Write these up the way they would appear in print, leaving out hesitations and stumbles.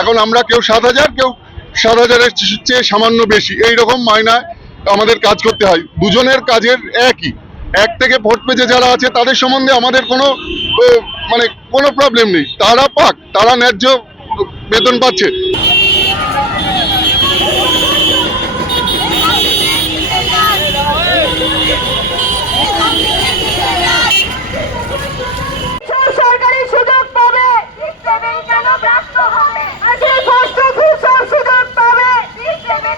এখন আমরা কেউ 7,000, কেউ 7,000-এর চেয়ে সামান্য বেশি, এইরকম মাইনায় আমাদের কাজ করতে হয়। দুজনের কাজের একই। 1 থেকে 4 পেজে যারা আছে তাদের সম্বন্ধে আমাদের কোনো প্রবলেম নেই, তারা পাক, তারা ন্যায্য বেতন পাচ্ছে। সরকারি সুযোগ পাবে, কেন ব্যস্ত হবে? আজকে ফার্স্ট অফিসার সুযোগ পাবে,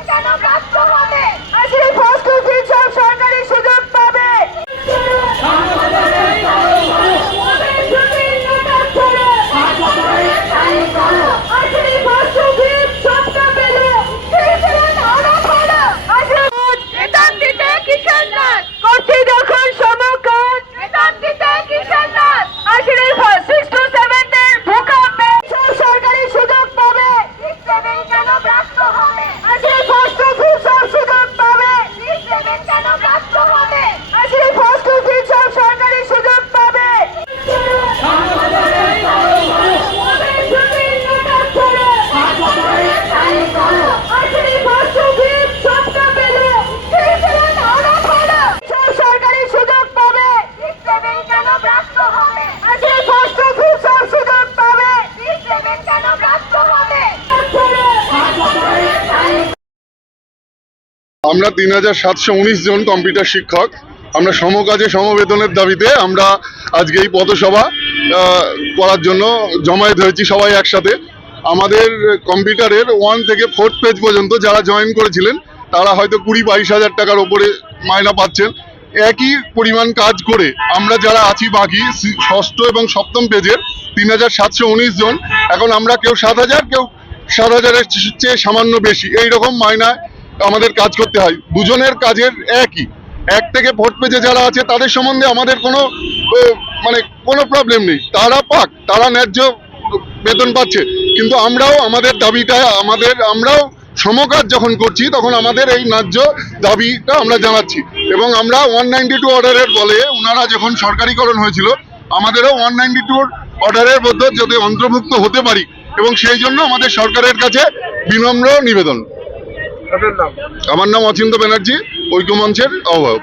কেন ব্যস্ত হবে? আজকে ফার্স্ট অফিসার সরকারি সুযোগ পাবে। আমরা 3,719 জন কম্পিউটার শিক্ষক, আমরা সমকাজে সমবেতনের দাবিতে আমরা আজকে এই পথসভা করার জন্য জমায়েত হয়েছি সবাই একসাথে। আমাদের কম্পিউটারের 1 থেকে 4 পেজ পর্যন্ত যারা জয়েন করেছিলেন তারা হয়তো 20-22 হাজার টাকার ওপরে মাইনা পাচ্ছেন। একই পরিমাণ কাজ করে আমরা যারা আছি বাকি 6ষ্ঠ এবং 7ম পেজের 3,719 জন, এখন আমরা কেউ 7,000, কেউ 7,000-এর চেয়ে সামান্য বেশি, এইরকম মাইনায় আমাদের কাজ করতে হয়। দুজনের কাজের একই। 1 থেকে 4 পেজে যারা আছে তাদের সম্বন্ধে আমাদের কোনো প্রবলেম নেই, তারা পাক, তারা ন্যায্য বেতন পাচ্ছে। কিন্তু আমরাও আমাদের দাবিটা আমরাও সমকাজ যখন করছি তখন আমাদের এই ন্যায্য দাবিটা আমরা জানাচ্ছি। এবং আমরা 192 অর্ডারের বলে ওনারা যখন সরকারিকরণ হয়েছিল আমাদেরও 192 অর্ডারের মধ্যে যাতে অন্তর্ভুক্ত হতে পারি, এবং সেই জন্য আমাদের সরকারের কাছে বিনম্র নিবেদন। আমার নাম অচিন্ত ব্যানার্জি, ঐক্যমঞ্চের আহ্বায়ক।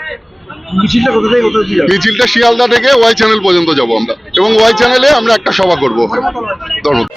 মিছিলটা শিয়ালদা থেকে ওয়াই চ্যানেল পর্যন্ত যাব আমরা, এবং ওয়াই চ্যানেলে আমরা একটা সভা করবো। ধন্যবাদ।